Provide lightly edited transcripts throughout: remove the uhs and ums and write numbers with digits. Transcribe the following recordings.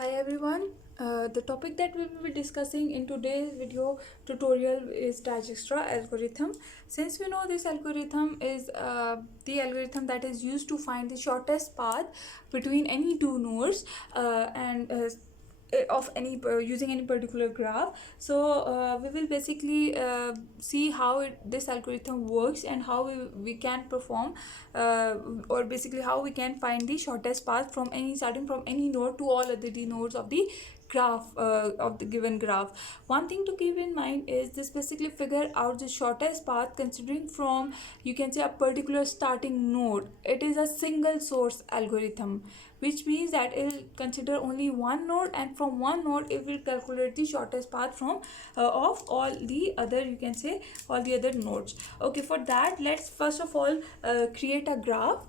Hi everyone. The topic that we will be discussing in today's video tutorial is Dijkstra algorithm. Since we know this algorithm is the algorithm that is used to find the shortest path between any two nodes and of any using any particular graph. So we will basically see how this algorithm works and how we can perform or basically how we can find the shortest path from any starting from any node to all other the nodes of the graph of the given graph. One thing to keep in mind is this basically figure out the shortest path considering from, you can say, a particular starting node. It is a single source algorithm, which means that it will consider only one node, and from one node it will calculate the shortest path from of all the other, you can say, all the other nodes. Okay, for that let's first of all create a graph.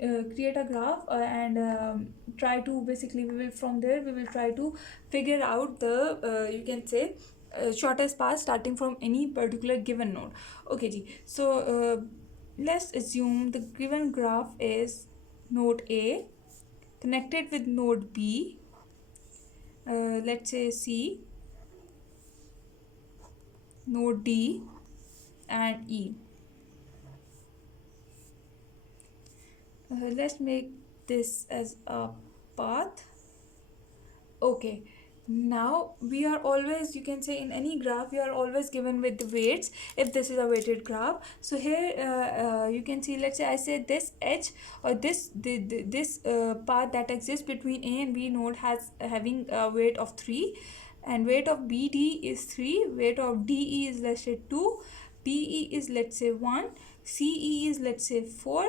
And try to basically, we will from there we will try to figure out the you can say shortest path starting from any particular given node. Okay ji. So let's assume the given graph is node A connected with node B, let's say C, node D and E. Let's make this as a path. Okay, now we are always, you can say, in any graph we are always given with the weights if this is a weighted graph. So here you can see, let's say I say this edge or this path that exists between A and B node has having a weight of 3, and weight of BD is 3, weight of DE is, let's say, 2, BE is, let's say, 1, CE is, let's say, 4,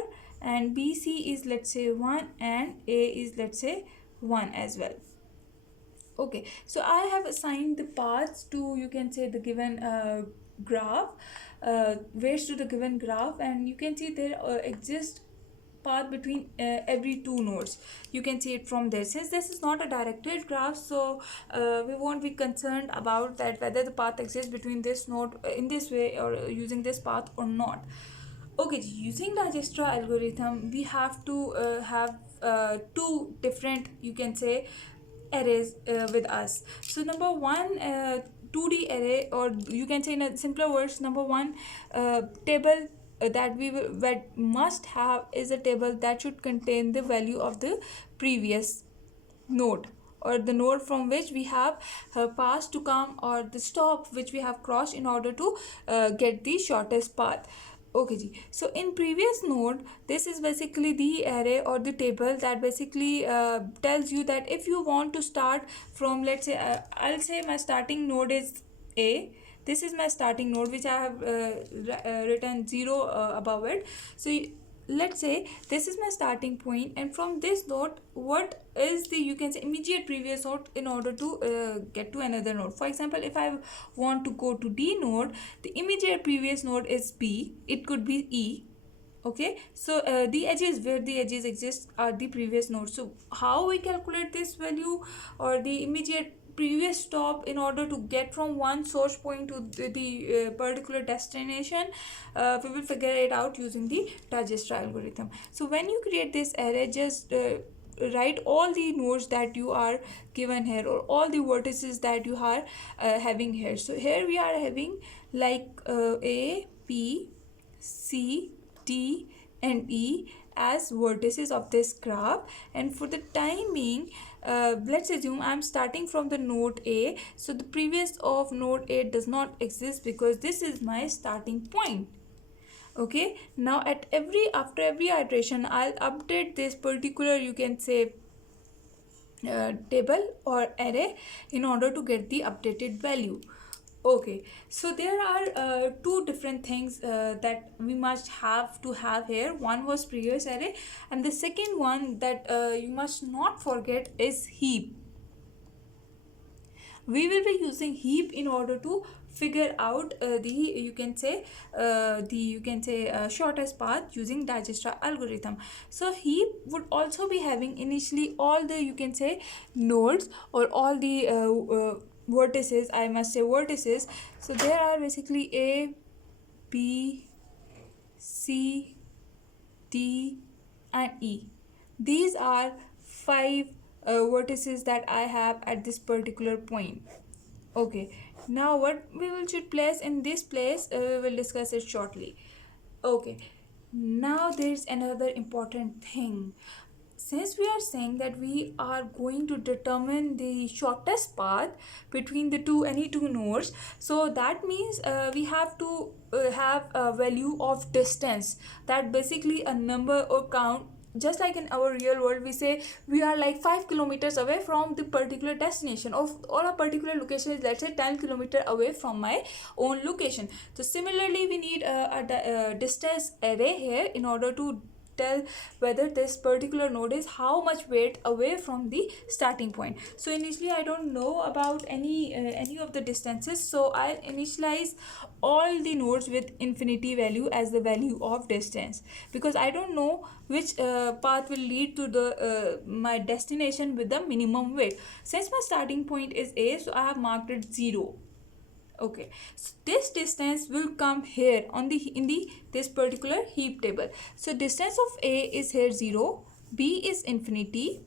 and BC is, let's say, 1, and A is, let's say, 1 as well. Okay, so I have assigned the paths to, you can say, the given graph, weights to the given graph, and you can see there exist path between every two nodes. You can see it from there. Since this is not a directed graph, so we won't be concerned about that whether the path exists between this node in this way or using this path or not. Okay, using Dijkstra algorithm we have to have two different, you can say, arrays with us. So number one, 2D array, or you can say in a simpler words, number one table that that must have is a table that should contain the value of the previous node, or the node from which we have passed to come, or the stop which we have crossed in order to get the shortest path. Okay ji. So in previous node, this is basically the array or the table that basically tells you that if you want to start from, let's say, I'll say my starting node is A. This is my starting node which I have written 0 above it. So let's say this is my starting point, and from this node what is the, you can say, immediate previous node in order to get to another node. For example, if I want to go to D node, the immediate previous node is B, it could be E. Okay, so the edges where the edges exist are the previous node. So how we calculate this value or the immediate previous stop in order to get from one source point to the particular destination, we will figure it out using the Dijkstra algorithm. So when you create this array, just write all the nodes that you are given here, or all the vertices that you are having here. So here we are having like A, B, C, D and E as vertices of this graph. And for the time being, let's assume I'm starting from the node A, so the previous of node A does not exist because this is my starting point. Okay, now after every iteration I'll update this particular, you can say, table or array in order to get the updated value. Okay, so there are two different things that we must have to have here. One was previous array, and the second one that you must not forget is heap. We will be using heap in order to figure out the shortest path using Dijkstra algorithm. So heap would also be having initially all the, you can say, nodes or all the vertices, I must say vertices. So there are basically A, B, C, D and E. These are 5 vertices that I have at this particular point. Okay, now what we will should place in this place, we will discuss it shortly. Okay, now there's another important thing. Since we are saying that we are going to determine the shortest path between the any two nodes, so that means we have to have a value of distance, that basically a number or count. Just like in our real world, we say we are like 5 kilometers away from the particular destination of, or a particular location is, let's say, 10 kilometer away from my own location. So similarly, we need a distance array here in order to tell whether this particular node is how much weight away from the starting point. So initially I don't know about any of the distances, so I'll initialize all the nodes with infinity value as the value of distance, because I don't know which path will lead to the my destination with the minimum weight. Since my starting point is a, so I have marked it 0. Okay, so this distance will come here on the in the this particular heap table. So distance of a is here 0, b is infinity,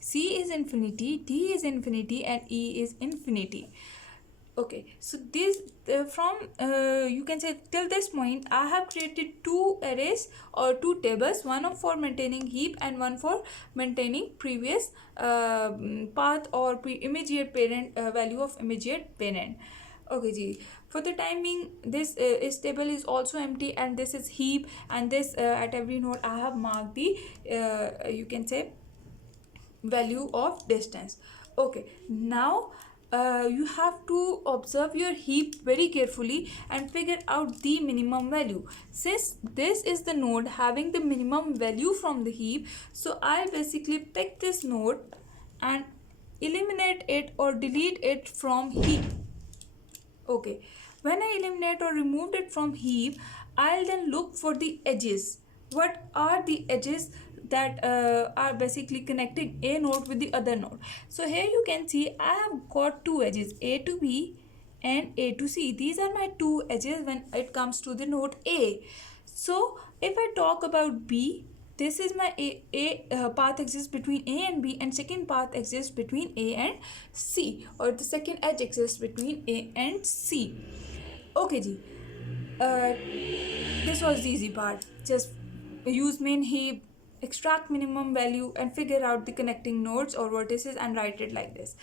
c is infinity, d is infinity, and e is infinity. Okay, so this from you can say till this point I have created two arrays or two tables, one for maintaining heap and one for maintaining previous path or immediate parent value of immediate parent. Okay ji, for the time being this is table is also empty, and this is heap, and this at every node I have marked the you can say value of distance. Okay, now you have to observe your heap very carefully and figure out the minimum value. Since this is the node having the minimum value from the heap, so I basically pick this node and eliminate it or delete it from heap. Okay, when I eliminate or removed it from heap, I'll then look for the edges. What are the edges that are basically connecting a node with the other node? So here you can see I have got two edges, a to b and a to c. These are my two edges when it comes to the node a. So if I talk about b, this is my path exists between a and b, and second path exists between a and c, or the second edge exists between a and c. Okay ji, this was the easy part. Just use main heap, extract minimum value, and figure out the connecting nodes or vertices and write it like this.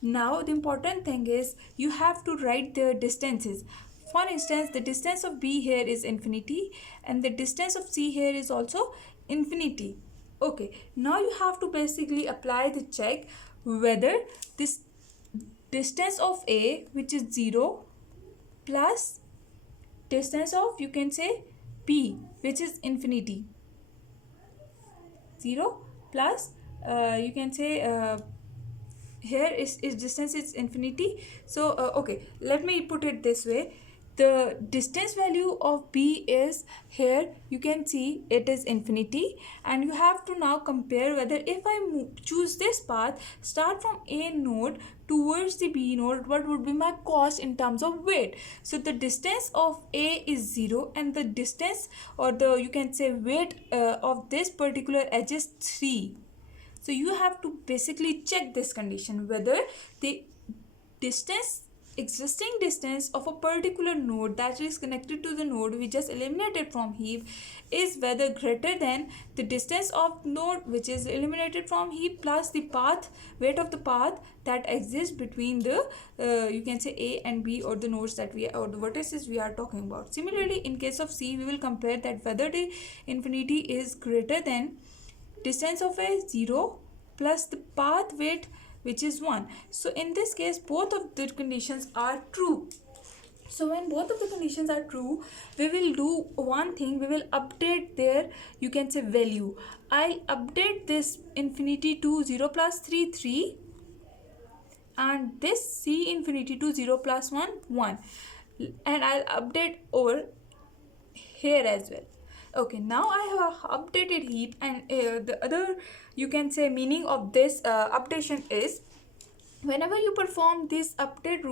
Now the important thing is you have to write the distances. For instance, the distance of b here is infinity, and the distance of c here is also infinity. Okay, now you have to basically apply the check whether this distance of a, which is 0, plus distance of, you can say, b, which is infinity, 0 plus you can say here is distance is infinity. So okay, let me put it this way. The distance value of b is here, you can see it is infinity, and you have to now compare whether if I choose this path, start from a node towards the b node, what would be my cost in terms of weight. So the distance of a is 0, and the distance, or the you can say weight of this particular edge is 3. So you have to basically check this condition whether the existing distance of a particular node that is connected to the node we just eliminated from heap is whether greater than the distance of node which is eliminated from heap plus the path weight of the path that exists between the you can say a and b, or the nodes that we, or the vertices we are talking about. Similarly, in case of c, we will compare that whether the infinity is greater than distance of a 0 plus the path weight, which is 1. So in this case, both of the conditions are true. So when both of the conditions are true, we will do one thing. We will update their, you can say, value. I'll update this infinity to 0 plus 3, 3, and this c infinity to 0 plus 1, 1. And I'll update over here as well. Okay, now I have updated heap, and the other, you can say, meaning of this updation is whenever you perform this update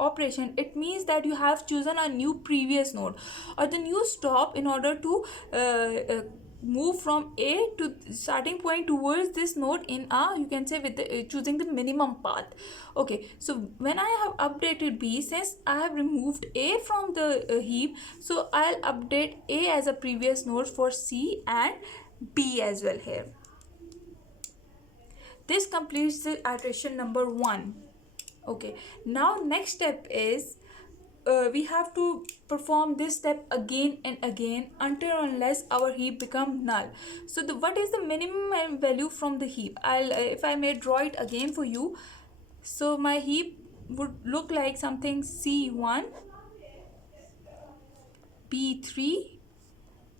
operation, it means that you have chosen a new previous node or the new stop in order to move from A to starting point towards this node in a, you can say, with the, choosing the minimum path. Okay, so when I have updated B, since I have removed A from the heap, so I'll update A as a previous node for C and B as well here. This completes the iteration number 1. Okay, now next step is we have to perform this step again and again until unless our heap become null. So what is the minimum value from the heap? I'll if I may draw it again for you. So my heap would look like something C1, B3,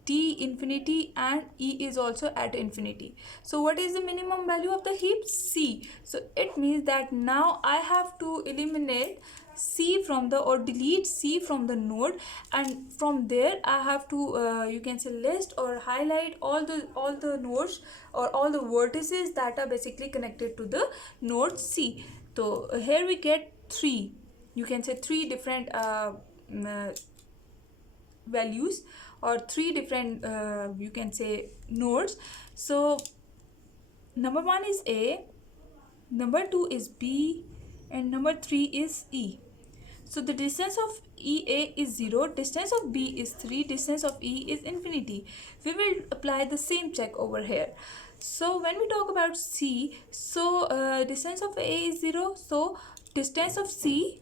T infinity, and E is also at infinity. So what is the minimum value of the heap? C. So it means that now I have to eliminate C from the, or delete C from the node, and from there I have to you can say list or highlight all the nodes or all the vertices that are basically connected to the node C. So here we get 3, you can say 3 different values, or 3 different you can say nodes. So number 1 is A, number 2 is B, and number 3 is E. So the distance of EA is 0, distance of B is 3, distance of E is infinity. We will apply the same check over here. So when we talk about C, so distance of A is 0, so distance of C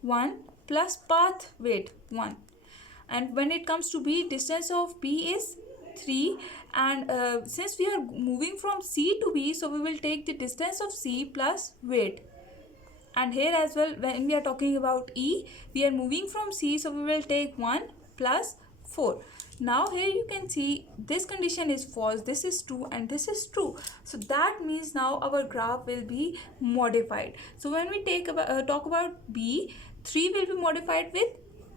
1 plus path weight 1. And when it comes to B, distance of B is 3, and since we are moving from C to B, so we will take the distance of C plus weight. And here as well, when we are talking about E, we are moving from C, so we will take 1 plus 4. Now here you can see this condition is false, this is true, and this is true. So that means now our graph will be modified. So when we talk about B, 3 will be modified with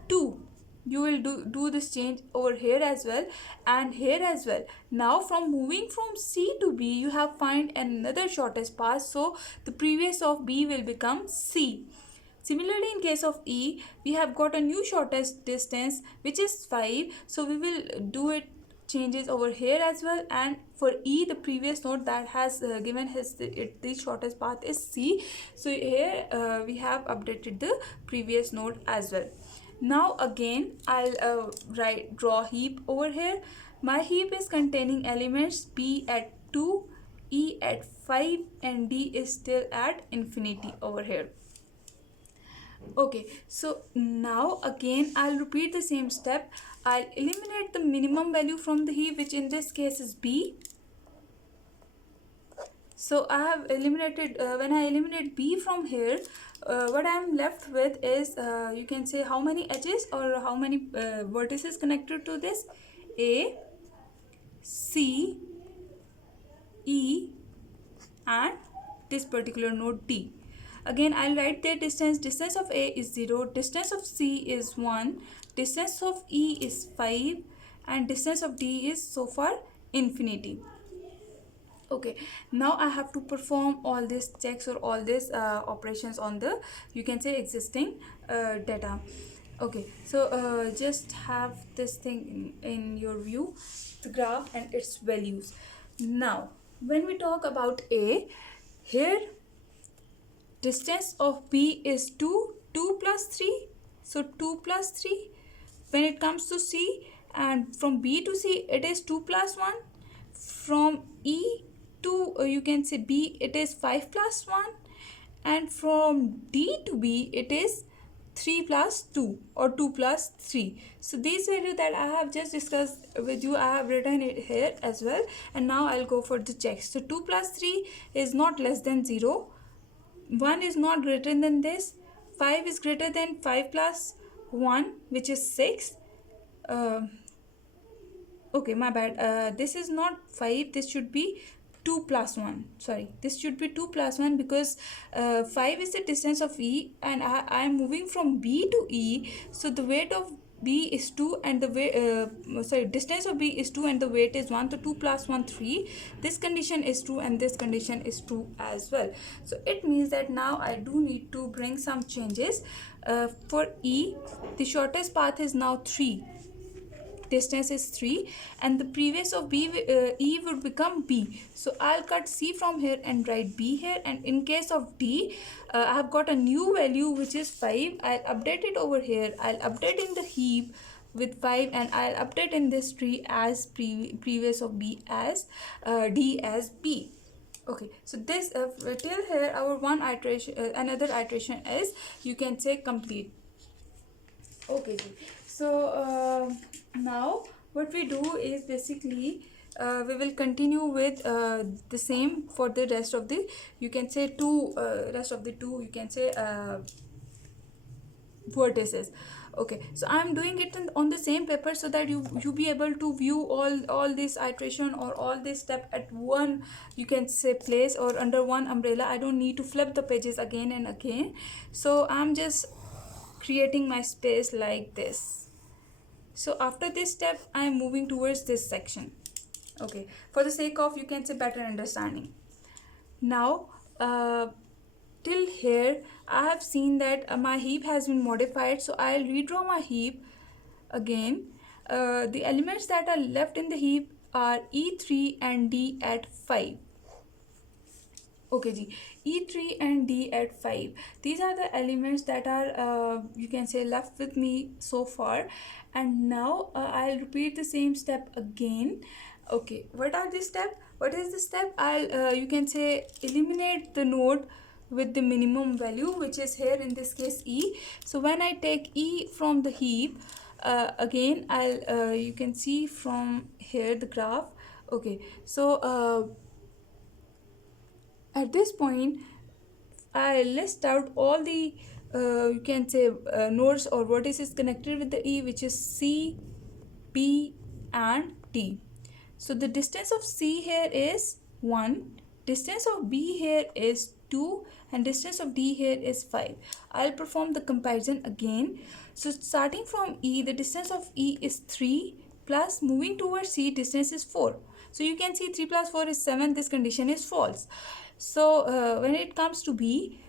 2. You will do this change over here as well and here as well. Now from moving from C to B, you have find another shortest path, so the previous of B will become C. Similarly, in case of E, we have got a new shortest distance which is 5, so we will do it changes over here as well. And for E, the previous node that has given the shortest path is C, so here we have updated the previous node as well. Now again I'll draw heap over here. My heap is containing elements B at 2, E at 5, and D is still at infinity over here. Okay, so now again I'll repeat the same step. I'll eliminate the minimum value from the heap, which in this case is B. So I have eliminated, when I eliminate B from here, what I am left with is, you can say how many edges or how many vertices connected to this? A, C, E, and this particular node D. Again I'll write their distance. Distance of A is 0, distance of C is 1, distance of E is 5, and distance of D is so far infinity. Okay, now I have to perform all these checks or all these operations on the, you can say, existing data. Okay, so just have this thing in your view, the graph and its values. Now when we talk about A, here distance of B is 2, 2 plus 3, so 2 plus 3. When it comes to C, and from B to C it is 2 plus 1. From E to you can say B, it is 5 plus 1, and from D to B it is 3 plus 2 or 2 plus 3. So these values that I have just discussed with you, I have written it here as well, and now I'll go for the checks. So 2 plus 3 is not less than 0, 1 is not greater than this, 5 is greater than 5 plus 1, which is 6. Okay, my bad, this is not 5, this should be 2 plus 1. Sorry, this should be 2 plus 1 because 5 is the distance of E, and I am moving from B to E, so the weight of B is 2 and the weight distance of B is 2 and the weight is 1, so 2 plus 1 3. This condition is true and this condition is true as well. So it means that now I do need to bring some changes. For E, the shortest path is now 3. distance is 3, and the previous of b e would become b. So I'll cut c from here and write b here, and in case of d, I have got a new value which is 5. I'll update it over here. I'll update in the heap with 5, and I'll update in this tree as previous of b as d as b. Okay, so this till here our one iteration, another iteration is, you can say, complete. Okay, so now what we do is basically we will continue with the same for the rest of the, you can say, rest of the two, you can say, vertices. Okay, so I'm doing it on the same paper so that you be able to view all this iteration or all this step at one, you can say, place or under one umbrella. I don't need to flip the pages again and again. So I'm just creating my space like this. So after this step, I'm moving towards this section. Okay, for the sake of, you can say, better understanding. Now till here I have seen that my heap has been modified, so I'll redraw my heap again. The elements that are left in the heap are E3 and D at 5. Okay ji, E3 and D at 5. These are the elements that are you can say left with me so far, and now I'll repeat the same step again. Okay, what are the step? What is the step? I'll you can say eliminate the node with the minimum value, which is here in this case E. So when I take E from the heap, again I'll you can see from here the graph. Okay, so at this point I list out all the you can say nodes or vertices connected with the E, which is C, B and T. So the distance of C here is 1, distance of B here is 2, and distance of D here is 5. I'll perform the comparison again. So starting from E, the distance of E is 3, plus moving towards C, distance is 4. So you can see 3 plus 4 is 7. This condition is false. So when it comes to B,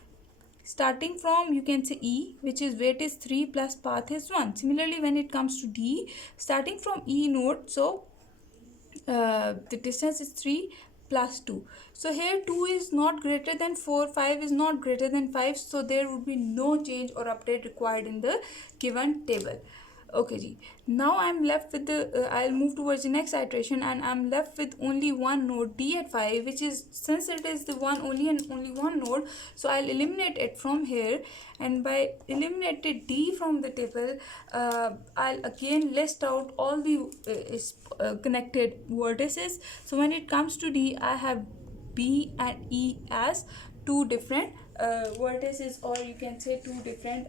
starting from, you can say, E, which is weight is 3 plus path is 1. Similarly, when it comes to D, starting from E node, so the distance is 3 plus 2. So here 2 is not greater than 4, 5 is not greater than 5, so there would be no change or update required in the given table. Okay ji. Now I'm left with the I'll move towards the next iteration, and I'm left with only one node D at 5, which is, since it is the one only and only one node, so I'll eliminate it from here, and by eliminating D from the table, I'll again list out all the connected vertices. So when it comes to D, I have B and E as two different vertices, or you can say two different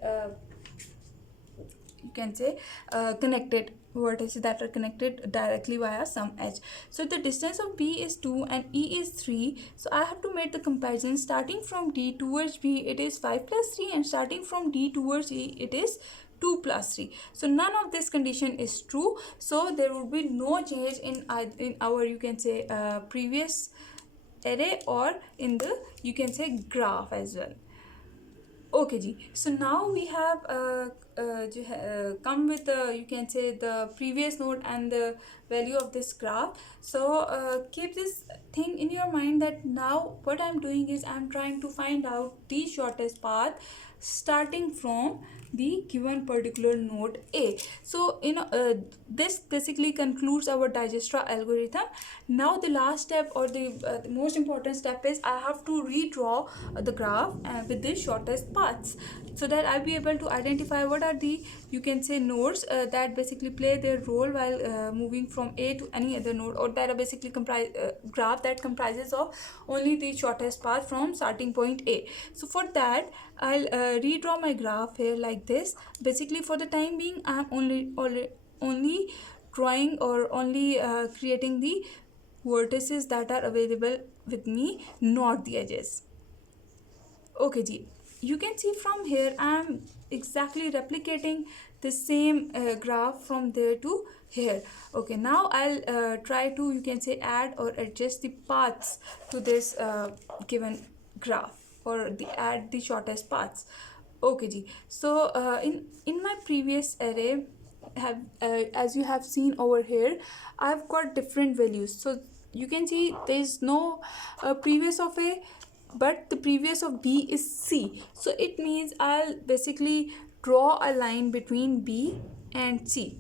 you can say connected vertices that are connected directly via some edge. So the distance of B is 2 and E is 3. So I have to make the comparison. Starting from D towards B, it is 5 plus 3, and starting from D towards E, it is 2 plus 3. So none of this condition is true. So there will be no change in our, you can say, previous array or in the, you can say, graph as well. Okay ji. So now we have come with the, you can say, the previous node and the value of this graph. So keep this thing in your mind that now what I'm doing is I'm trying to find out the shortest path starting from the given particular node A. So this basically concludes our Dijkstra algorithm. Now the last step, or the most important step, is I have to redraw the graph with the shortest paths, so that I'll be able to identify what are the, you can say, nodes that basically play their role while moving from A to any other node, or that are basically graph that comprises of only the shortest path from starting point A. So for that, I'll redraw my graph here like this. Basically, for the time being, I'm only drawing or only creating the vertices that are available with me, not the edges. Okay ji. You can see from here I'm exactly replicating the same graph from there to here. Okay, now I'll try to, you can say, add or adjust the paths to this given graph, or add the shortest paths. Okay ji. So in my previous array, have as you have seen over here, I've got different values. So you can see there is no previous of a, but the previous of b is c. So it means I'll basically draw a line between b and c.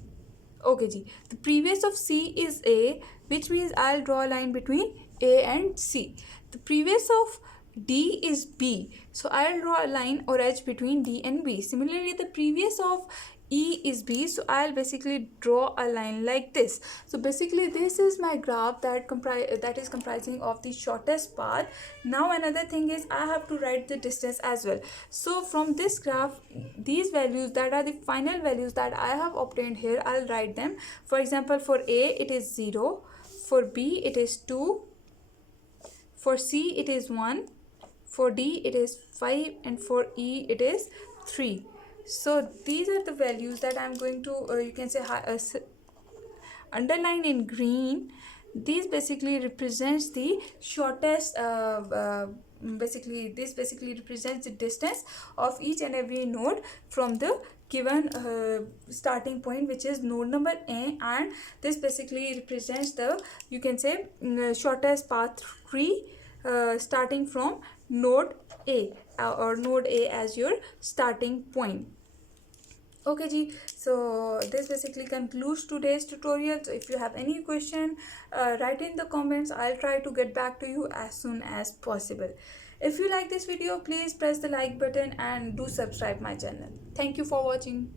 Okay ji, the previous of c is a, which means I'll draw a line between a and c. The previous of d is b, so I'll draw a line or edge between d and b. Similarly, the previous of e is b, so I'll basically draw a line like this. So basically this is my graph that is comprising of the shortest path. Now another thing is I have to write the distance as well. So from this graph, these values that are the final values that I have obtained here, I'll write them. For example, for a it is 0, for b it is 2, for c it is 1, for d it is 5, and for e it is 3. So these are the values that I'm going to you can say underline in green. These basically represents the shortest basically this basically represents the distance of each and every node from the given starting point, which is node number a, and this basically represents the, you can say, shortest path tree starting from node a, or node a as your starting point. Okay ji, so this basically concludes today's tutorial. So if you have any question, write in the comments. I'll try to get back to you as soon as possible. If you like this video, please press the like button and do subscribe my channel. Thank you for watching.